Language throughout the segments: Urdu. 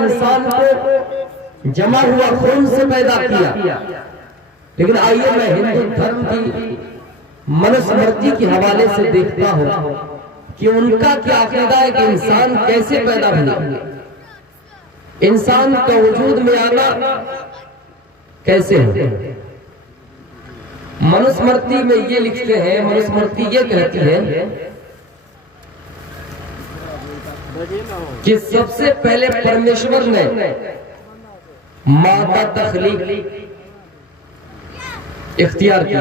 انسان کو جمع ہوا خون سے پیدا کیا، لیکن آئیے میں ہندو دھرم کی منسمرتی کے حوالے سے دیکھتا ہوں کہ ان کا کیا عقیدہ ہے کہ انسان کیسے پیدا ہوا، انسان کا وجود میں آنا کیسے ہو۔ منسمرتی میں یہ لکھتے ہیں، منسمرتی یہ کہتی ہے کہ سب سے پہلے پرمیشور نے مادہ تخلیق اختیار کی،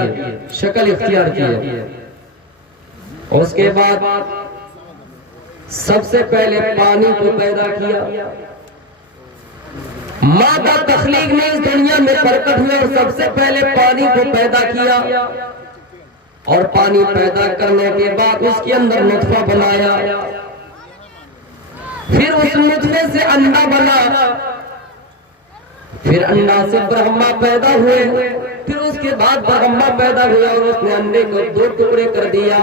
شکل اختیار کی، اور اس کے بعد سب سے پہلے پانی کو پیدا کیا۔ مادہ تخلیق نے اس دنیا میں پرکٹ ہوئے اور سب سے پہلے پانی کو پیدا کیا، اور پانی پیدا کرنے کے بعد اس کے اندر نطفہ بنایا، پھر اس نطفے سے انڈا بنا، پھر انڈا سے برہما پیدا ہوئے، پھر اس کے بعد برہما پیدا ہوا اور اس نے انڈے کو 2 ٹکڑے کر دیا۔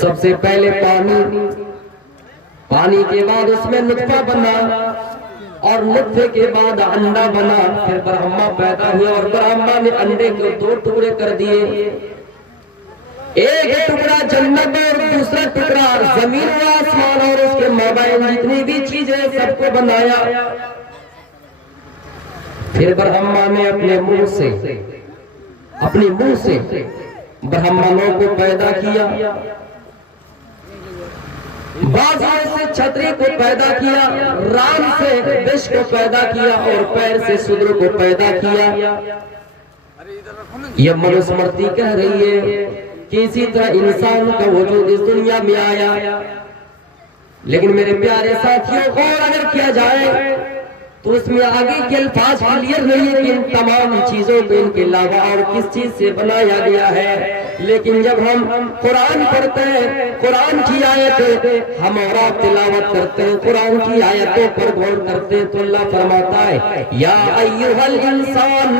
سب سے پہلے پانی کے بعد اس میں نطفہ بنا، اور نطفے کے بعد انڈا بنا، پھر برہما پیدا ہوا اور برہما نے انڈے کو 2 ٹکڑے کر دیے، ایک ٹکڑا جنت اور دوسرا ٹکڑا زمین و آسمان اور اس کے مابین جتنی بھی چیزیں سب کو بنایا۔ پھر برہما نے اپنے منہ سے برہمانوں کو پیدا کیا، بازوں سے چھتری کو پیدا کیا، ران سے بش کو پیدا کیا، اور پیر سے سدر کو پیدا کیا۔ یہ منسمرتی کہہ رہی ہے کہ اسی طرح انسان کا وجود اس دنیا میں آیا، لیکن میرے پیارے ساتھیوں غور اگر کیا جائے تو اس میں آگے کے الفاظ کلیئر نہیں ہے کہ ان تمام چیزوں کو ان کے علاوہ اور کس چیز سے بنایا گیا ہے، لیکن جب ہم قرآن پڑھتے ہیں، قرآن کی آیتیں ہم اور آپ تلاوت کرتے ہیں، قرآن کی آیتوں پر غور کرتے ہیں تو اللہ فرماتا ہے یا ایھا الانسان،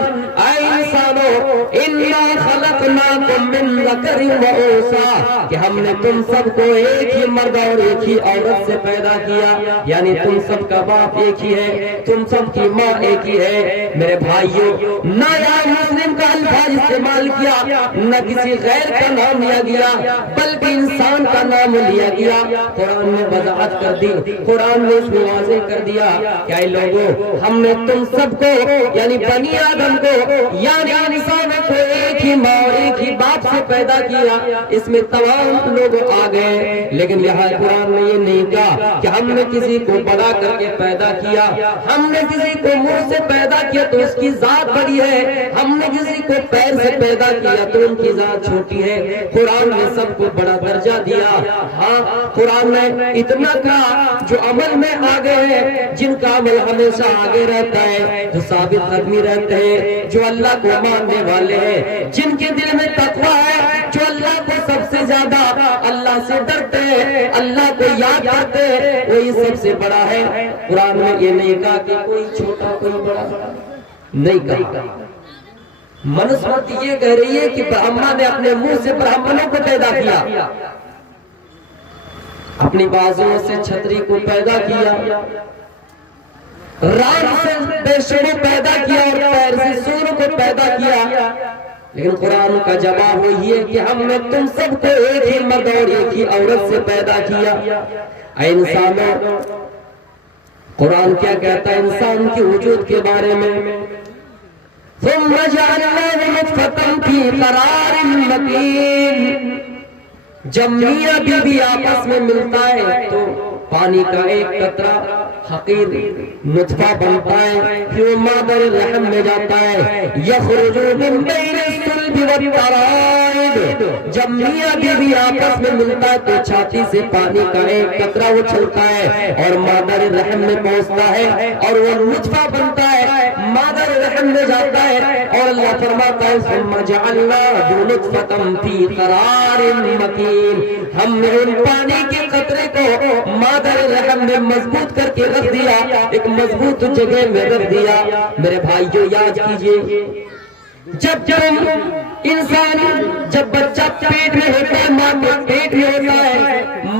اے انسانو، انا خلقناکم من ذکر و انثی، کہ ہم نے تم سب کو ایک ہی مرد اور ایک ہی عورت سے پیدا کیا، یعنی تم سب کا باپ ایک ہی ہے، تم سب کی ماں ایک ہی ہے۔ میرے بھائیوں، نہ یہاں مسلم کا الفاظ استعمال کیا، نہ کسی غیر کا نام لیا گیا، بلکہ انسان کا نام لیا گیا۔ قرآن نے وضاحت کر دی، قرآن نے اس میں واضح کر دیا کہ اے لوگوں، ہم نے تم سب کو یعنی بنی آدم کو یعنی انسانوں کو ایک ہی ماں اور ایک ہی باپ سے پیدا کیا۔ اس میں تمام لوگ آ گئے، لیکن یہاں قرآن نے یہ نہیں کہا کہ ہم نے کسی کو بڑا کر کے پیدا کیا، ہم نے کسی کو منہ سے پیدا کیا تو اس کی ذات بڑی ہے، ہم نے کسی کو پیر سے پیدا کیا تو ان کی ذات چھوٹی ہے۔ قرآن نے سب کو بڑا درجہ دیا۔ ہاں، قرآن نے اتنا کہا جو عمل میں آگے ہے، جن کا عمل ہمیشہ آگے رہتا ہے، جو ثابت قدمی رہتے ہیں، جو اللہ کو ماننے والے ہیں، جن کے دل میں تقویٰ ہے، جو اللہ کو سب سے زیادہ اللہ سے ڈرتے ہیں، اللہ کو یاد کرتے ہیں، وہی سب سے بڑا ہے۔ قرآن میں یہ نہیں کہا کہ کوئی چھوٹا کوئی بڑا، نہیں کہا۔ منسمرتی یہ کہہ رہی ہے کہ برہما نے اپنے منہ سے برہمنوں کو پیدا کیا، اپنی بازوں سے چھتری کو پیدا کیا، ران سے بیشڑو پیدا کیا، اور پیر سے سور کو پیدا کیا۔ لیکن قرآن کا جواب وہی ہے کہ ہم نے تم سب کو ایک ہی مرد اور ایک ہی عورت سے پیدا کیا۔ اے انسانوں، قرآن کیا کہتا ہے انسان کے وجود کے بارے میں؟ ثم جعلناه نطفة في قرار مكين، جب میاں بیوی آپس میں ملتا ہے تو پانی کا ایک قطرہ حقیر نطفہ بنتا ہے، پھر مادر رحم میں جاتا ہے، یخرج من بین الصلب والترائب، جب میاں بیوی آپس میں ملتا ہے تو چھاتی سے پانی کا ایک قطرہ اچھلتا ہے اور مادر رحم میں پہنچتا ہے اور وہ نطفہ بنتا ہے، مادر رحم میں جاتا ہے، اور اللہ فرماتا ہے ثم جعلناه نطفة في قرار مكين، ہم نے ان پانی کے قطرے کو مادر رحم میں مضبوط کر کے رکھ دیا، ایک مضبوط جگہ میں رکھ دیا۔ میرے بھائیو یاد کیجئے، جب انسان جب بچہ پیٹ میں ہوتا ہے، ماں کے پیٹ میں ہوتا ہے،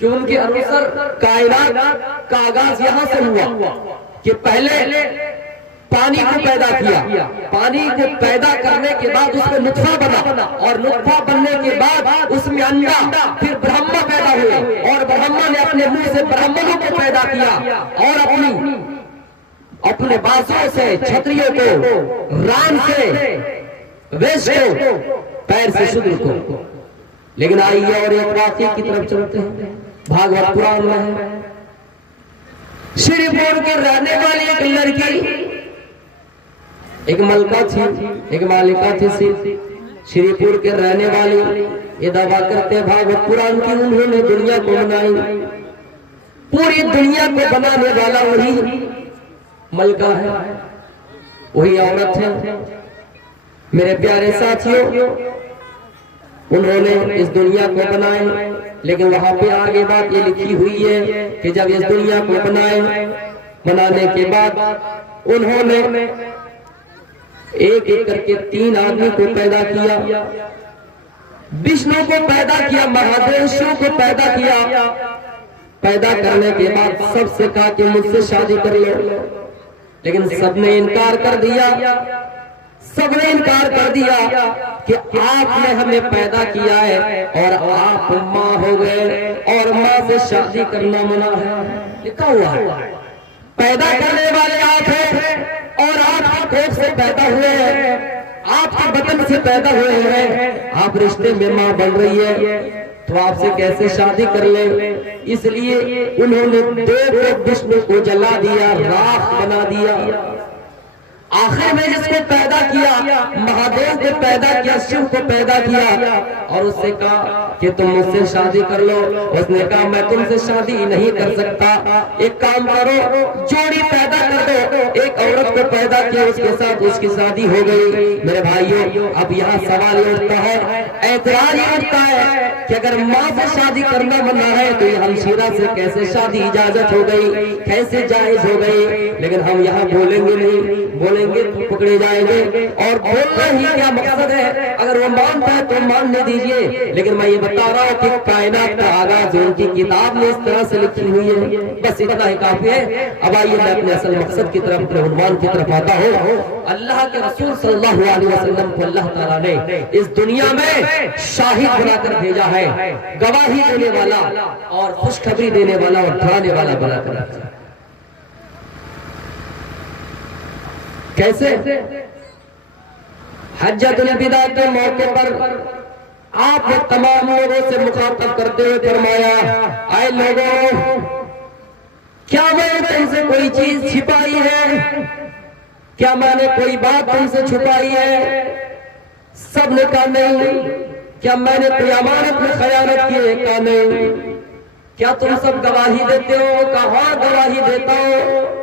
کہ ان کے انوسر کائنات کا آغاز یہاں سے ہوا کہ پہلے پانی کو پیدا کیا، پانی کو پیدا کرنے کے بعد اس میں نطفہ بنا، اور نطفہ بننے کے بعد اس میں انڈا، پھر برہما پیدا ہوئے، اور برہما نے اپنے منہ سے برہمنوں کو پیدا کیا، اور اپنے بازوں سے چھتریوں کو، ران سے ویش کو، پیر سے شدر کو۔ لیکن آئیے اور ایک واقعے کی طرف چلتے ہیں، بھاگوت پران میں ہے۔ شری پور کے رہنے والی ایک لڑکی، ایک ملکہ تھی، ایک مالکہ تھی، شری پور کے رہنے والی، یہ دعویٰ کرتے بھاگوت پران کی انہوں نے دنیا کو بنائی، پوری دنیا کو بنانے والا وہی ملکہ ہے، وہی عورت ہے۔ میرے پیارے ساتھیوں، انہوں نے اس دنیا کو بنائے، لیکن وہاں پہ آگے بات یہ لکھی ہوئی ہے کہ جب اس دنیا کو بنانے کے بعد انہوں نے ایک ایک کر کے 3 آدمی کو پیدا کیا، وشنو کو پیدا کیا، مہادیو شیو کو پیدا کیا۔ پیدا کرنے کے بعد سب سے کہا کہ مجھ سے شادی کر لو، لیکن سب نے انکار کر دیا، سب نے انکار کر دیا کہ آپ نے ہمیں پیدا کیا ہے اور آپ ماں ہو گئے، اور ماں سے شادی کرنا منع ہے۔ لکھا ہوا ہے پیدا کرنے والے آپ ہیں، اور آپ کی کوکھ سے پیدا ہوئے ہیں، آپ کے بطن سے پیدا ہوئے ہیں، آپ رشتے میں ماں بن رہی ہے، تو آپ سے کیسے شادی کر لیں؟ اس لیے انہوں نے دیو وشنو کو جلا دیا، راکھ بنا دیا۔ آخر میں جس کو پیدا کیا، مہادیو کو پیدا کیا، شیو کو پیدا کیا، اور اس سے کہا کہ تم مجھ سے شادی کر لو۔ اس نے کہا میں تم سے شادی نہیں کر سکتا، ایک کام کرو، جوڑی پیدا کر دو۔ ایک عورت کو پیدا کیا، اس کے ساتھ اس کی شادی ہو گئی۔ میرے بھائیوں، اب یہاں سوال یہ اٹھتا ہے، اعتراض یہ اٹھتا ہے کہ اگر ماں سے شادی کرنا منع ہے تو یہ ہمشیرہ سے کیسے شادی اجازت ہو گئی، کیسے جائز ہو گئی؟ لیکن ہم یہاں بولیں گے نہیں، بولیں گے تو پکڑے جائیں گے، اور بولنا ہی کیا مقصد ہے؟ اگر وہ مانتا ہے تو ماننے دیجئے، لیکن میں یہ بتا رہا ہوں کہ کائنات کا آغاز ان کی کتاب میں اس طرح سے لکھی ہوئی ہے۔ بس اتنا ہی کافی ہے۔ اب آئیے میں اپنے اصل مقصد کی طرف، اپنے عنوان کی طرف آتا ہوں۔ اللہ کے رسول صلی اللہ علیہ وسلم کو اللہ تعالیٰ نے اس دنیا میں شاہد بنا کر بھیجا ہے، گواہی دینے والا اور خوشخبری دینے والا اور ڈرانے والا بنا کر بھیجا۔ کیسے؟ حجۃ الوداع کے موقع پر آپ نے تمام لوگوں سے مخاطب کرتے ہوئے فرمایا، اے لوگوں، کیا میں نے تم سے کوئی چیز چھپائی ہے؟ کیا میں نے کوئی بات تم سے چھپائی ہے؟ سب نے کہا نہیں۔ کیا میں نے کوئی امانت میں خیانت کی ہے؟ کہا نہیں۔ کیا تم سب گواہی دیتے ہو؟ کہا ہاں گواہی دیتا ہوں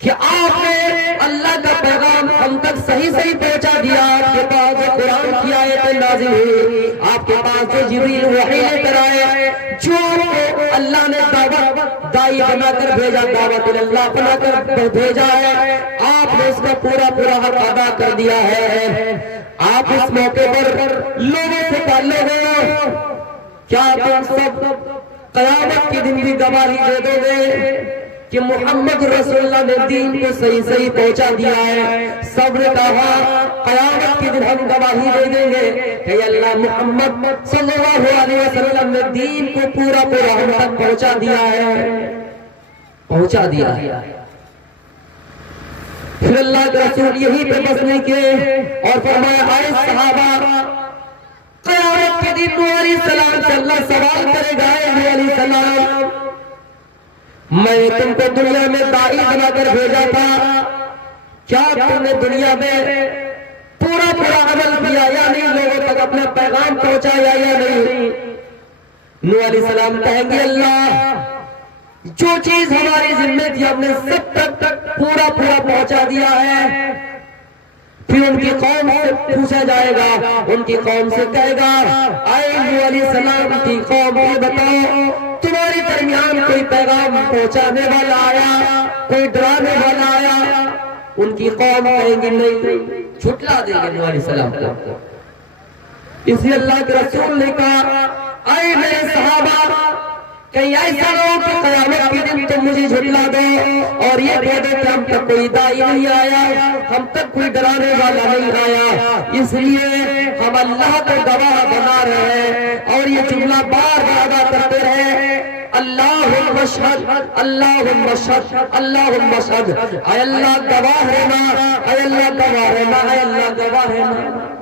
کہ آپ نے اللہ کا پیغام ہم تک صحیح پہنچا دیا۔ آپ کے پاس جو قرآن کی آیتیں نازل ہوئی، آپ کے پاس جو جبریل وحی لے کر آئے، جو اللہ نے دائی بنا کر بھیجا، دعوت اللہ بنا کر بھیجا ہے، آپ نے اس کا پورا حق ادا کر دیا ہے۔ آپ اس موقع پر لوگوں سے کہا، لوگوں، کیا تم سب قیامت کے دن بھی گواہی دے دو گے کہ محمد رسول اللہ نے دین کو صحیح پہنچا دیا ہے؟ سب نے کہا قیامت کے دن ہم گواہی دے دیں گے کہ اللہ محمد صلی اللہ علیہ وسلم نے دین کو پورا ہم تک پہنچا دیا ہے، پہنچا دیا ہے۔ پھر اللہ کے رسول یہی پہ بس نہیں کیے اور فرمایا، اے صحابہ، قیامت کے دن نوح علیہ السلام سے اللہ سوال کرے گا، اے نوح علیہ السلام، میں تم کو دنیا میں داعی بنا کر بھیجا تھا، کیا تم نے دنیا میں پورا عمل کیا یا نہیں؟ لوگوں تک اپنا پیغام پہنچایا یا نہیں؟ نوح علیہ السلام کہیں گے، اللہ، جو چیز ہماری ذمہ تھی ہم نے سب تک پورا پہنچا دیا ہے۔ پھر ان کی قوم سے پوچھا جائے گا، ان کی قوم سے کہے گا، اے نوح علیہ السلام کی قوم، یہ بتاؤ تمہارے درمیان کوئی پیغام پہنچانے والا آیا، کوئی ڈرانے والا آیا؟ ان کی قوم کہیں گے نہیں، جھٹلا دیں گے نوح علیہ السلام کو۔ اس لیے اللہ کے رسول نے کہا، اے میرے صحابہ، کہیں ایسا نہ ہو کہ قیامت کے دن تم مجھے جھٹلا دو اور یہ کہہ دو کہ ہم تک کوئی داعی نہیں آیا، ہم تک کوئی ڈرانے والا نہیں آیا، اس لیے ہم اللہ کو گواہ بنا رہے ہیں اور یہ جملہ بار بار ادا کرتے رہے، اللہم اشہد اللہم اشہد اللہم اشہد، اے اللہ گواہ رہنا، اے اللہ گواہ رہنا، اے اللہ گواہ رہنا۔